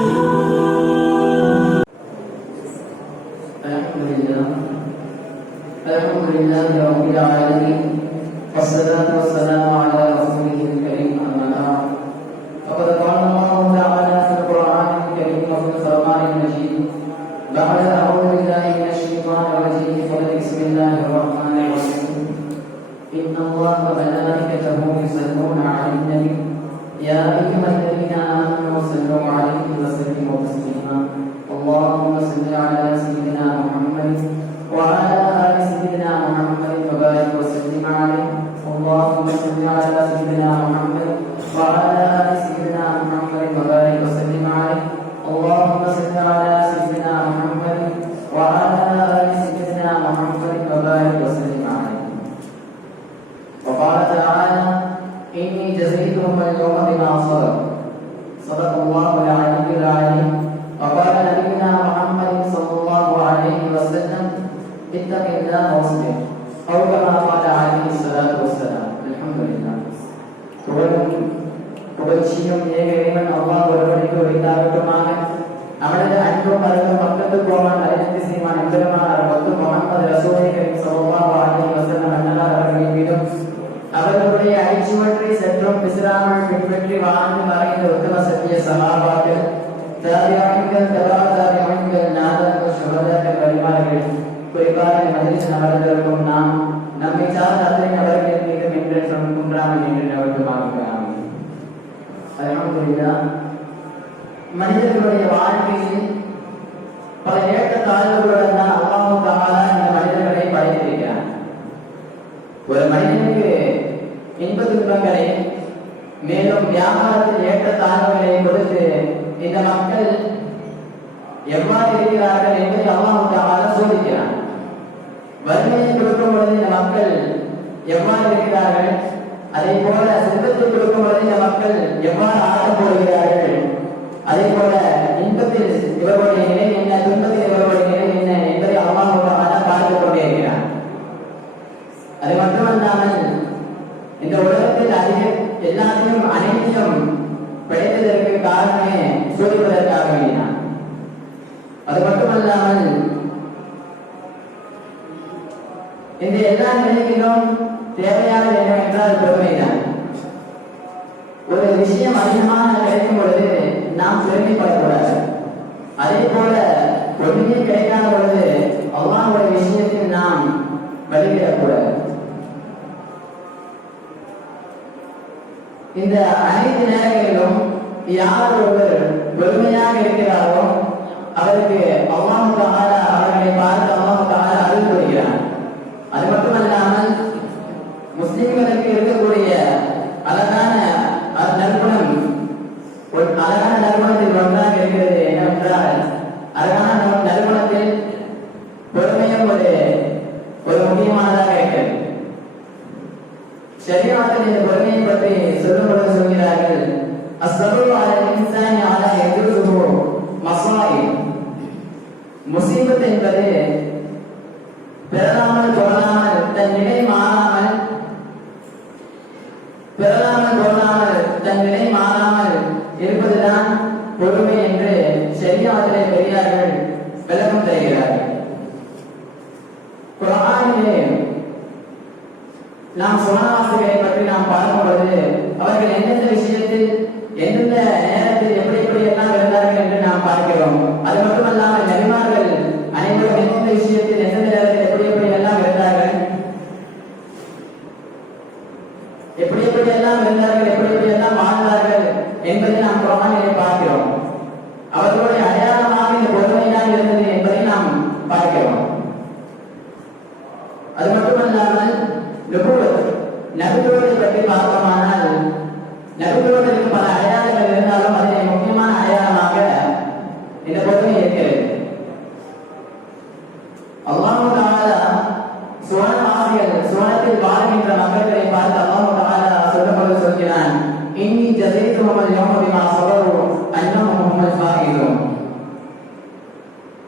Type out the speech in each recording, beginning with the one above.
الحمد لله رب العالمين والصلاة والسلام على رسوله الكريم أما بعد فقد قال الله تعالى في القرآن الكريم وفي القرآن المجيد بعد أعوذ بالله من الشيطان الرجيم بسم الله الرحمن الرحيم إن الله وملائكته يصلون على النبي يا أيها الذين آمنوا صلوا عليه وسلموا تسليما اللهم صل على سيدنا محمد وعلى آل سيدنا محمد وبارك وسلم عليه اللهم صل على سيدنا محمد وعلى آل سيدنا محمد وبارك وسلم عليه اللهم صل على سيدنا محمد وعلى آل سيدنا محمد وبارك وسلم عليه وقال تعالى إني جزيتهم اليوم بما صبروا صدق الله العلي العظيم وقال نبينا محمد صلى الله عليه وسلم اتق الله واصبر أو كما قال عليه الصلاة والسلام الحمد لله புகழ்ச்சியும் ஏக இறைவன் அல்லாஹ் ஒருவனுக்கு உரித்தாகட்டுமாக. அவனது அன்பும் அருளும் மக்களுக்கு போவான் அறிந்து செய்வான் எம்பெருமானார் முத்து முஹம்மது ரசூலை கரீம் ஸல்லல்லாஹு அலைஹி வஸல்லம் அன்னலார் அவர்களின் மீதும் அவர்களுடைய அடிச்சுவற்றை சென்றும் பிசிராமல் பின்பற்றி வாழ்ந்து மறைந்த உத்தம சத்திய சஹாபாக்கள் தாபியீன்கள் தாபியீன்கள் நாதர்கள் சுஹதாக்கள் வலிமார்கள் குறிப்பாக மஜ்லிஸ் நபர்களுக்கும் நாம் நம்மை சார்ந்த அத்தனை நபர்கள் மீதும் என்றென்றும் குன்றாமல் என்று நவட்டுமாக. அல்ஹம்துலில்லாஹ். மனிதர்களுடைய வாழ்க்கையில் பல ஏற்ற தாழ்வுகளுடன் தான் அல்லாஹ் தஆலா இந்த மனிதர்களை படைத்திருக்கிறார். ஒரு மனிதனுக்கு இன்ப துன்பங்களை மேலும் வியாபாரத்தில் ஏற்ற தாழ்வுகளை கொடுத்து இந்த மக்கள் எவ்வாறு இருக்கிறார்கள் என்பதை அல்லாஹ் தஆலா சோதிக்கிறார். வறுமையை கொடுக்கும் பொழுது இந்த மக்கள் எவ்வாறு இருக்கிறார்கள், அதே போல செல்வத்தை கொடுக்கும் பொழுது இந்த மக்கள் எவ்வாறு ஆட்டம் போடுகிறார்கள், அதே போல இன்பத்தில் இவர்களுடைய நிலை என்ன, துன்பத்தில் இவர்களுடைய நிலை என்ன என்பதை அல்லாஹ் தஆலா பார்த்துக் கொண்டே இருக்கிறார். அது மட்டுமல்லாமல் இந்த உலகத்தில் எல்லாத்தையும் அனைத்தையும் படைத்ததற்கு காரணமே சோதிப்பதற்காக வேண்டினார். அது மட்டுமல்லாமல் இந்த எல்லா நிலைகளிலும் தேவையானது என்னவென்றால் பெருமைதான். ஒரு விஷயம் அதிகமாக கிடைக்கும் பொழுது நாம் பெருமைப்படக்கூடாது. அதே போல ஒன்றுமே கிடைக்காத பொழுது அல்லாஹ்வுடைய விஷயத்தில் நாம் வழிவிடக்கூடாது. இந்த அனைத்து நேரங்களிலும் யார் ஒருவர் பெருமையாக இருக்கிறாரோ அவருக்கு அல்லாஹ் தஆலா அவர்களை பார்த்து அல்லாஹ் தஆலா அருள் புரிகிறார். அது மட்டுமல்லாமல் முஸ்லிம்களுக்கு இருக்கக்கூடிய அழகான நற்குணம், ஒரு அழகான நற்குணத்தில் ஒன்றாக இருக்கிறது என்னவென்றால் அழகான நற்குணத்தில் பொறுமையும் ஒரு முக்கியமானதாக இருக்கிறது. ஷரியத்தில் இந்த பொறுமையை பற்றி சொல்லும்போது சொல்கிறார்கள், அஸ்ஸபரு அலல் இன்சானி அலா யதுருஹு மஸாயிப். முஸீபத் என்பது பெறலாமல் தோணாமல் தன் நிலை மாறாமல் இருப்பதுதான் பொறுமை என்று ஷரியத்திலே பெரியார்கள் விளக்கம் தருகிறார்கள். குர்ஆனிலே நாம் சுவனவாசிகளை பற்றி நாம் பார்க்கும்போது அவர்கள் எந்தெந்த விஷயத்தில் எந்தெந்த நேரத்தில் எப்படி எல்லாம் இருந்தார்கள் என்று நாம் பார்க்கிறோம். அது மட்டுமல்லாமல் நபிமார்கள் அனைவரும் எந்தெந்த விஷயத்தில் எந்தெந்த நேரத்தில் எப்படி எல்லாம் இருந்தார்கள், எப்படி எல்லாம் இருந்தார்கள், எப்படி எல்லாம் வாழ்ந்தார்கள் என்பதை நாம் குர்ஆனிலே பார்க்கிறோம். அவர்களுடைய அடையாளமாக இந்த பொறுமை தான் இருந்தது என்பதை நாம் பார்க்கிறோம். அது மட்டுமல்லாமல் நபித்துவத்தை பற்றி பார்த்தோமானால் நபித்துவத்திற்கு பல அடையாளங்கள் இருந்தாலும் அதில் முக்கியமான அடையாளமாக இந்த பொறுமை இருக்கிறது. அல்லாஹ் தஆலா சுவனத்தில் வாழ்கின்ற மக்களை பார்த்து அல்லாஹ் தஆலா சொல்லும்போது சொல்கிறான், இன்னி ஜஸைத்துஹும் அல்-யௌம பிமா ஸபரு அன்னஹும் ஹுமுல் ஃபாயிஸூன்.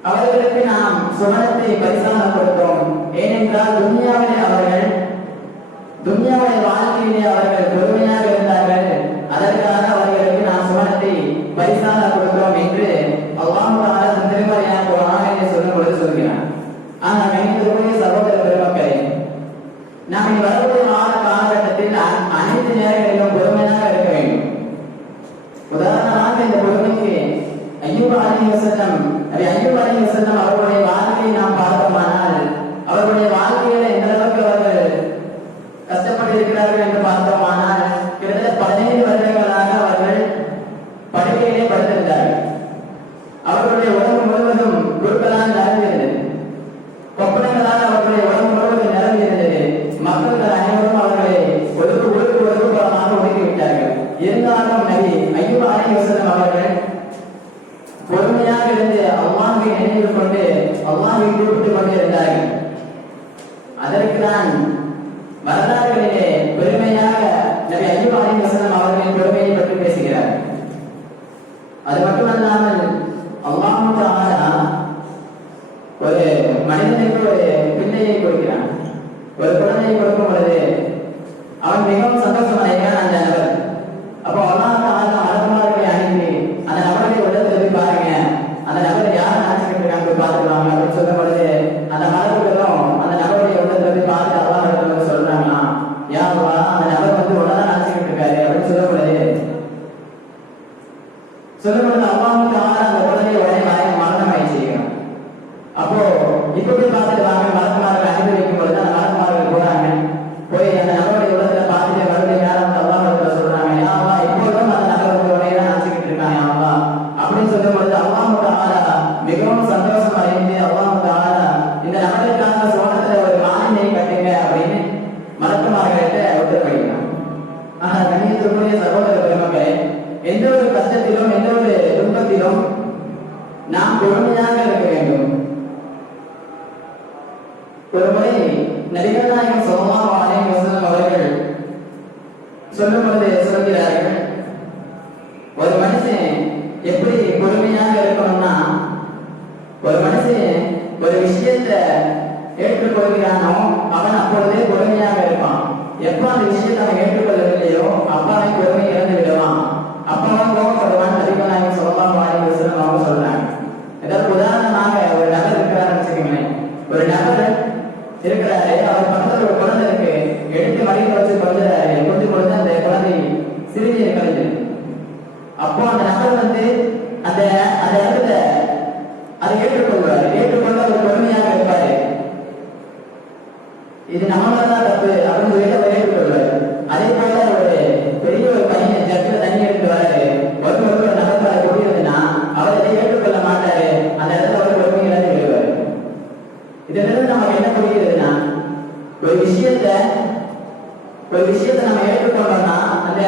அவர்களுக்கு நாம் சுவனத்தை பரிசாக கொடுத்தோம். ஏனென்றால் துன்யாவுடைய வாழ்க்கையிலே அவர்கள் பொறுமையாக இருந்தார்கள், அதற்காக அவர்களுக்கு நாம் சுவனத்தை பரிசாக கொடுத்தோம் என்று அலைஹி வஸல்லம் நபி அய்யூப் அலைஹி வஸல்லம் அவர்களுடைய வாழ்க்கையை நாம் பார்த்தோமானால் அவர்களுடைய வாழ்க்கையில எந்த அளவுக்கு அவர்கள் கஷ்டப்பட்டு இருக்கிறார்கள் என்று பார்த்தோமானால் கிட்டத்தட்ட 17 வருடங்களாக அவர்கள் படுக்கையிலே படுத்திருந்தார்கள். அவர்களுடைய உடம்பு முழுவதும் குருக்களால் நிரம்பியிருந்தது, கொப்பளங்களால் அவர்களுடைய உடம்பு முழுவதும் நிரம்பியிருந்தது. மக்கள் அனைவரும் அவர்களை ஒதுக்குப்புறமாக ஒதுக்கிவிட்டார்கள். இருந்தாலும் நபி அய்யூப் அலைஹி வஸல்லம் அவர்கள் பொறுமையாக இருந்து அல்லாஹ்வை நினைவு கொண்டு அல்லாஹ்வை கூப்பிட்டுக் கொண்டே இருந்தார்கள். அதற்கு நான் வரலாறுகளிலே பெருமையாக நபி அய்யூப் அலைஹி வஸல்லம் அவர்களின் பெருமையை பற்றி பேசுகிறார். அது மட்டுமல்லாமல் அல்லாஹ் தஆலா ஒரு மனிதனுக்கு ஒரு பிள்ளையை கொடுக்கிறான். ஒரு குழந்தையை கொடுக்கும் பொழுது அவன் மிகவும் சந்தோஷம் அடைகிறான் அந்த நபர். அப்போ அல்லாஹ் தஆலா மலக்குமார்களை அனுப்பி அந்த நபரை உள்ளத்துல போய் பாருங்க, அந்த நபர் யாரை நினைச்சுக்கிட்டு இருக்காங்க போய் பார்த்துக்கலாம் அப்படின்னு சொல்லும் பொழுது அந்த மலக்குகளும் அந்த நபருடைய உள்ளத்துல போய் பார்த்து அல்லாஹ் சொல்றாங்களா, யா அல்லாஹ் அந்த நபர் உள்ளதான் நினைச்சுக்கிட்டு இருக்காரு அப்படின்னு சொல்லும் பொழுது அல்லாஹ் தஆலா அந்த குழந்தையை உடனே மரணமாய் செய்கிறான். அப்போ இப்ப போய் பார்த்துட்டு வாங்க மலக்குமார்கள் அனுப்பி வைக்கும் பொழுது அந்த மலக்குமார்கள் போறாங்க. போய் அந்த நபருடைய உள்ளத்துல பார்த்துட்டு மறுபடியும் மேல வந்து அல்லாஹ் சொல்றாங்க, யா அல்லாஹ் இப்பொழுதும் அந்த நபர் உடனே தான் நினைச்சுக்கிட்டு இருக்காங்க யா அல்லாஹ் அப்படின்னு சொல்லும் பொழுது அல்லாஹ் தஆலா மிகவும் சந்தோஷம் அடைந்து அல்லாஹ் தஆலா இந்த நபருக்காக சோனத்துல ஒரு மானினை கட்டுங்க அப்படின்னு மலக்குமார்கிட்ட உத்தரவிடுகிறான். ஆனா கண்ணியத்திற்குரிய சகோதர பெருமக்களே, எந்த ஒரு கஷ்டத்திலும் எந்த ஒரு துன்பத்திலும் நாம் பொறுமையாக இருக்க வேண்டும். ஒரு முறை நபிகள் நாயகம் ஸல்லல்லாஹு அலைஹி வஸல்லம் அவர்கள் சொல்லும் பொழுது சொல்கிறார்கள், ஒரு மனுஷன் எப்படி பொறுமையாக இருக்கணும்னா, ஒரு மனுஷன் ஒரு விஷயத்தை ஏற்றுக்கொள்கிறானோ அவன் அப்பொழுதே பொறுமையாக இருப்பான். எப்ப அந்த விஷயத்தை அவன் ஏற்றுக்கொள்ளவில்லையோ அப்ப அவன் பொறுமை இழந்து விடுவான், அப்ப அவன் கோபப்படுவான். நபிகள் நாயகம் ஸல்லல்லாஹு அலைஹி வஸல்லம் அவங்க சொல்றாங்க. ஏதாவது உதாரணமாக ஒரு நபர் இருக்கிறாருன்னு வச்சுக்கோங்களேன், ஒரு நபர் இருக்கிறாரு, அவர் பக்கத்துல ஒரு குழந்தை இருக்கு, எடுத்து மடியில் வச்சு கொஞ்சம் பொழுது அந்த குழந்தை சிறுநீர் கழிஞ்சது. அப்போ அந்த நபர் அந்த இடத்துல அதை ஏற்றுக்கொள்வார், ஏற்றுக்கொண்டு அவர் பொறுமையாக இருப்பாரு. இது நம்மளதான் தப்பு அப்படின்னு சொல்லிட்டு அவர் ஏற்றுக்கொள்வார். அதே போல ஒரு பெரிய ஒரு பையன் ஜட்டில தண்ணி எடுத்து வராரு, ஒரு நபர் அதை குடியிருந்துன்னா அவர் அதை ஏற்றுக்கொள்ள மாட்டாரு, அந்த இடத்துல அவர் பொறுமை இழந்து விடுவார். இதனால நமக்கு என்ன புரியுதுன்னா, ஒரு விஷயத்தை நம்ம ஏற்றுக்கொண்டோம்னா அந்த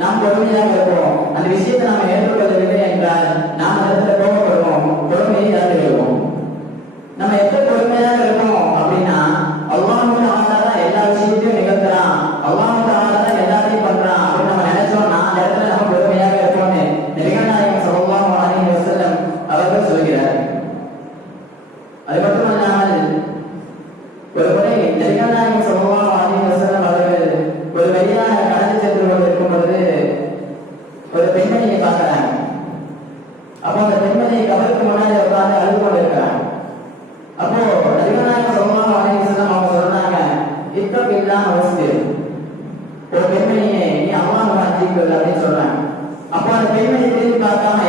நாம் பொறுமையாக இருப்போம். அந்த விஷயத்தை நம்ம ஏற்றுக்கொள்ளவில்லை என்றால் நாம் அந்த இடத்துல கோபப்படுவோம், பொறுமையை இழந்து விடுவோம். நம்ம எப்ப பொறுமையாக இருப்போம் அப்படின்னா, அல்லாஹ் தஆலா எல்லா விஷயத்தையும் நிகழ்த்துறான், அல்லாஹ் தஆலா தான் எல்லாத்தையும் பண்றான் அப்படின்னு நம்ம நினைச்சோம்னா அந்த இடத்துல நம்ம பொறுமையாக இருப்போம்னு நபிகள் நாயகம் ஸல்லல்லாஹு அலைஹி வஸல்லம் அவர்கள் சொல்கிறார். அது மட்டுமல்லாமல் ஒரு முறை நபிகள் நாயகம் ஸல்லல்லாஹு அலைஹி வஸல்லம் அவர்கள் ஒரு வழியாக கடந்து சென்று கொண்டிருக்கும் பொழுது ஒரு பெண்மணியை பார்க்கிறாங்க. அப்போ அந்த பெண்மணியை கபருக்கு முன்னாடி உட்கார்ந்து அழுது கொண்டிருக்கிறாங்க. அப்போ நபிகள் நாயகம் ஸல்லல்லாஹு அலைஹி வஸல்லம் அவங்க சொல்றாங்க, இத்தபில்லாஹ் வஸ்பிர், ஒரு பெண்மணியை நீ அல்லாஹ்வை அஞ்சிக்கொள் அப்படின்னு சொல்றாங்க. அப்போ அந்த பெண்மணி திரும்பி பார்க்காம